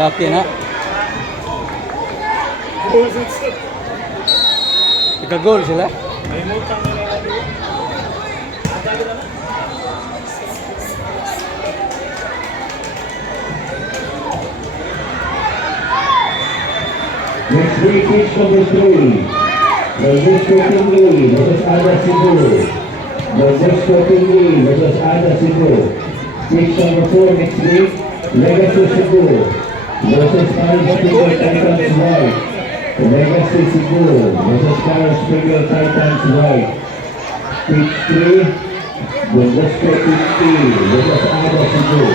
Laki na. Ika-goal sila. May mutang nila lagi. Next free pitch number 3. Francisco Tingui versus Ada Cebu. Francisco Tingui versus Ada Cebu. Pitch number 4 next week. Legacy Cebu versus Carlos Springer Titans White. Legacy Cebu versus Carlos Springer Titans White. Pitch 3. Francisco Tingui versus Ada Cebu.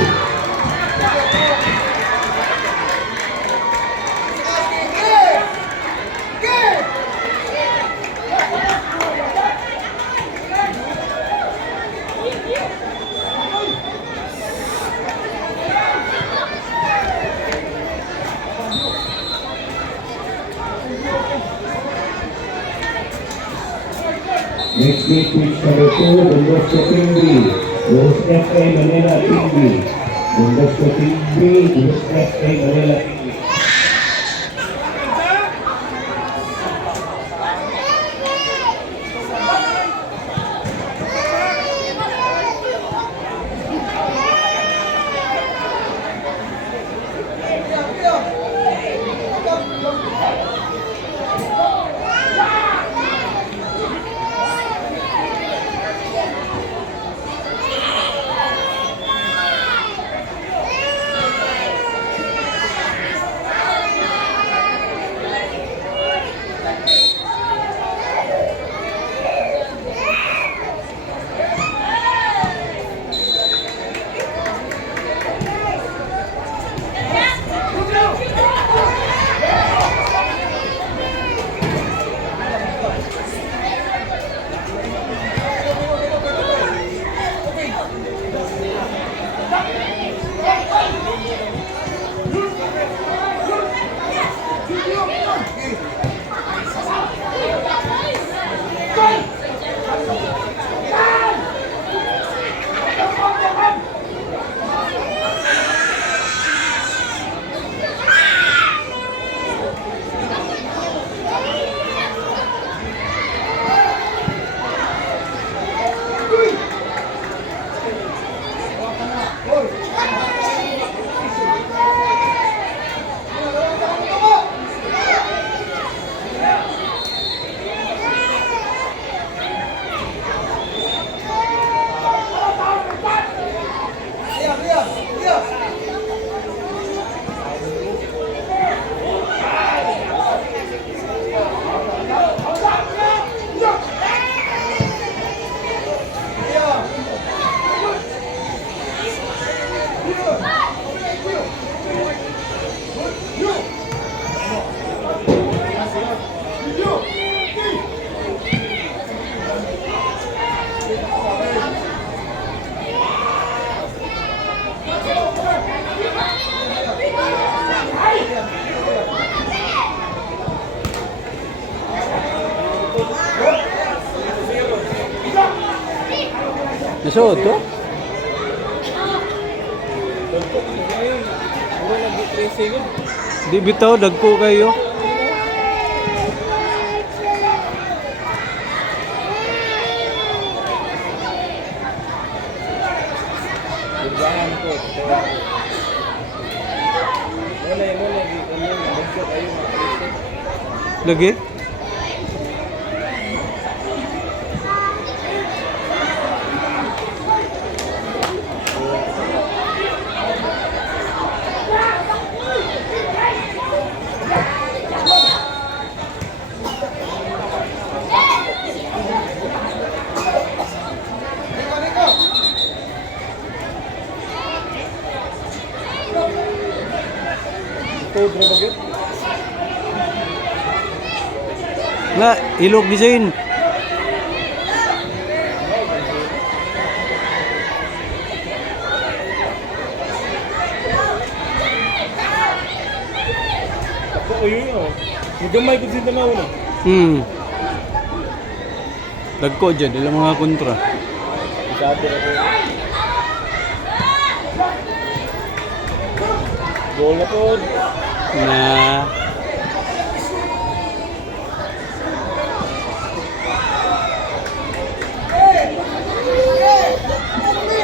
Next week, pitch number 2, Bundosco Tingui versus FA Manila Tingui. Bundosco Tingui versus FA Manila Tingui. Nasuot to? Di bitaw, dagko kayo. Lagi? Na, ilog design. Gamay ko sila na una. Dagko dyan, ilang mga kontra. Sabi na ko. Goal na po. Na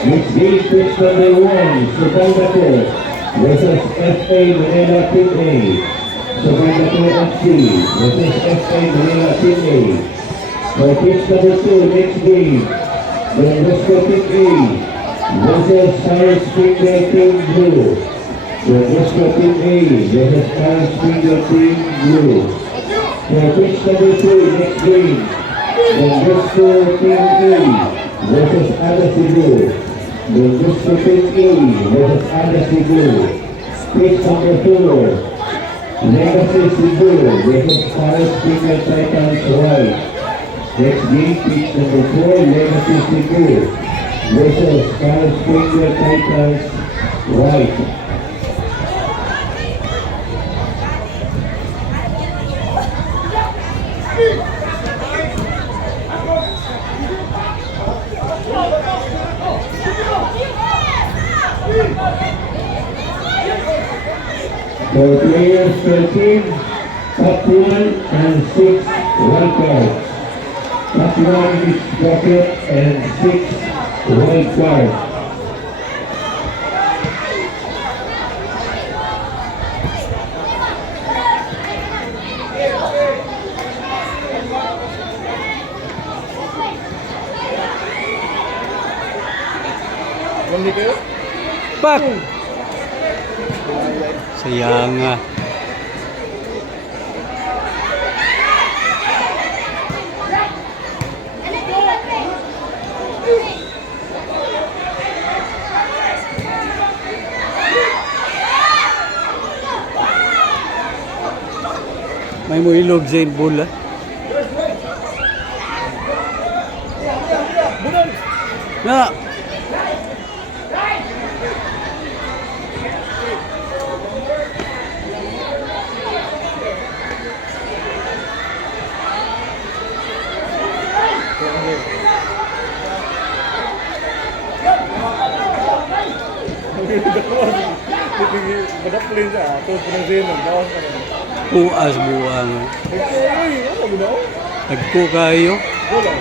Next game, pitch number 1, Subandaco versus FA Manila Team A. Subandaco FC versus FA Manila Team A. For pitch number 2, next game, Don Bosco Team A versus Star Springer Team Blue. Don Bosco Team A versus Star Springer Team Blue. For pitch number 2, next game, Don Bosco Team A versus Ada Cebu. Don Bosco Team A versus Ada Cebu. Pitch number 4, Legacy Cebu versus Star Springer Titans White. Next game, pitch number 4, Legacy Cebu versus Star Springer Titans White. For players 13, top 1 and 6 wild cards. Top 1 is bracket and 6 wild cards. Hindi kayo? pak. Sayang nga. May mo ilog sa bola. Na. Badap siya. Tapos pinang Zenon. Bawas ka naman. Puas buang. Ay, ano ba na? Nagko kayo. Wala.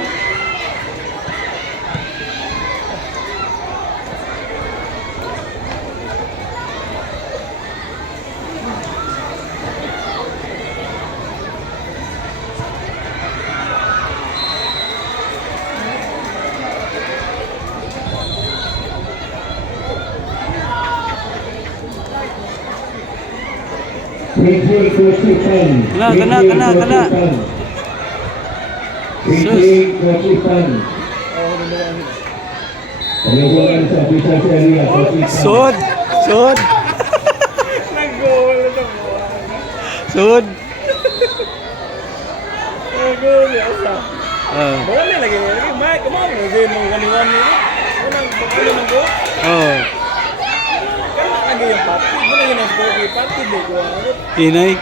PJ Kosipan. Kena. PJ Kosipan. Oo, nandun. Pagkakulan sa official area, Kosipan. Sud. Nag-goal na sa buwan. Sud. Nag-goal niya. Usa. Oh. Bawal lagi. Mike, come on. Zenon, kaniwan niya. Unang pagkulo ng goal. Oh. Kaya lagi yung pati. Muna yun ang goal. Pati mo ko. Inay.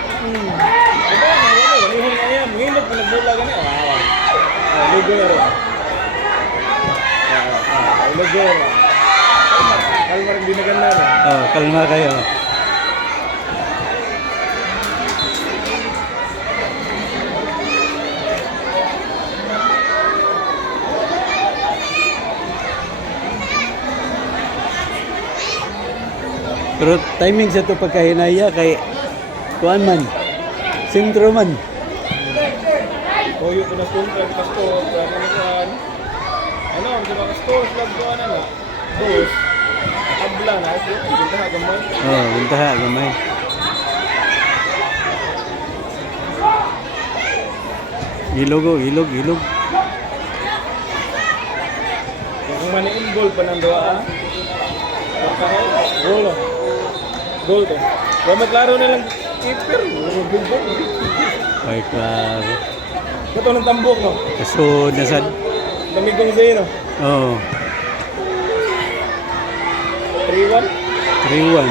Walihon na yan. Hinap ko nagbola gani. Lugo na rin. Lugo na rin. Kalma rin dinaganda rin. Oh, kalma kayo. Pero timing sa ito pagkahinaya kay kuan man. Sintro man. Toyo ko na stuntra. Kastor. Ano? Di ba kastor? Slag ko ano? Dos. Abla na. Bintaha gamay. Oh, bintaha gamay. Ilog. Kung maniin goal pa ng doa. Goal. Goal to. Kung maglaro na lang keeper. Ay, klaro. Ito ng tambok, no? Kaso nasad. Damigong Zeno. Oh, 3-1. 3-1.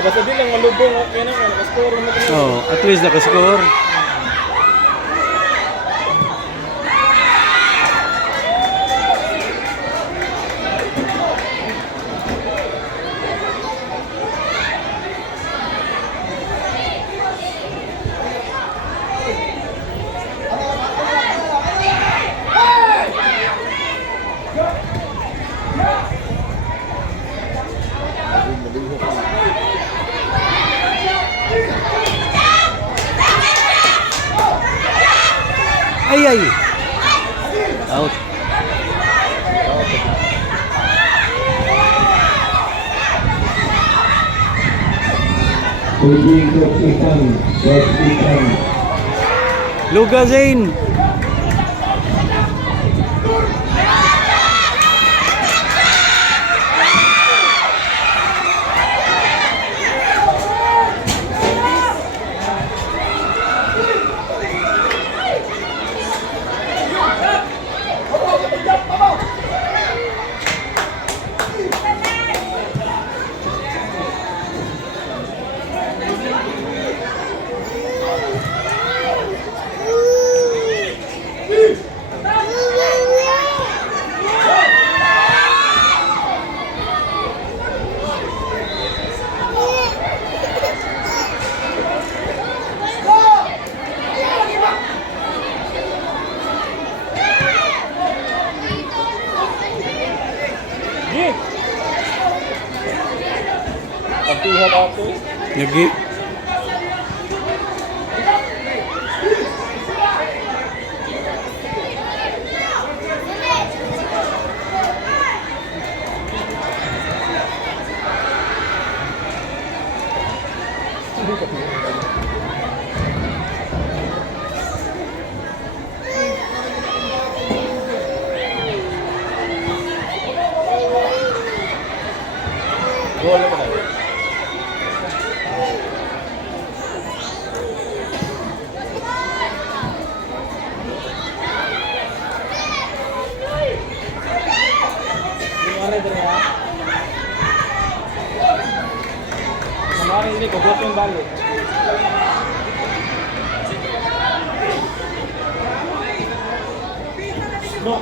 Basta di lang malubong. Okay na. Nakascore na ito. Oh, at least nakascore. Ay, ay. Out. Tubig Roxipan. Roxipan. Lugasin. Gi! Pagpihat ako. Lagi. Goal na ba tayo? Nangyari din ha? Nangyari hindi, kubot yung balik. No.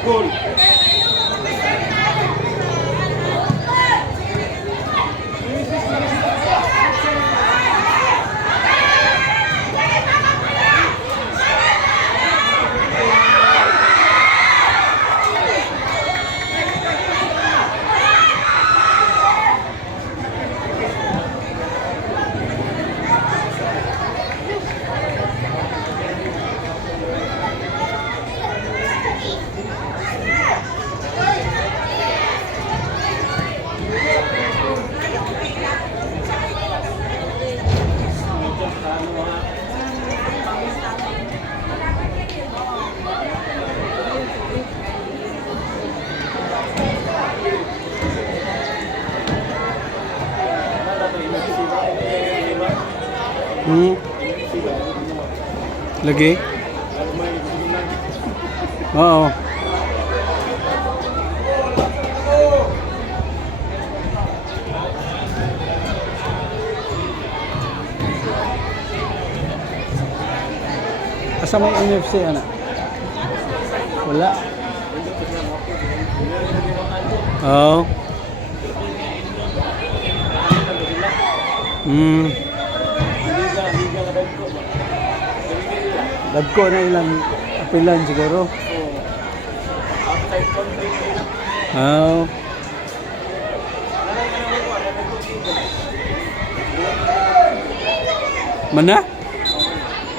Goal. Hmm. Lagi. Oo. Asa may NFC ana? Wala. Oo. Hmm. Dagko na ilang apilan siguro. Outside country. Oo. Mana?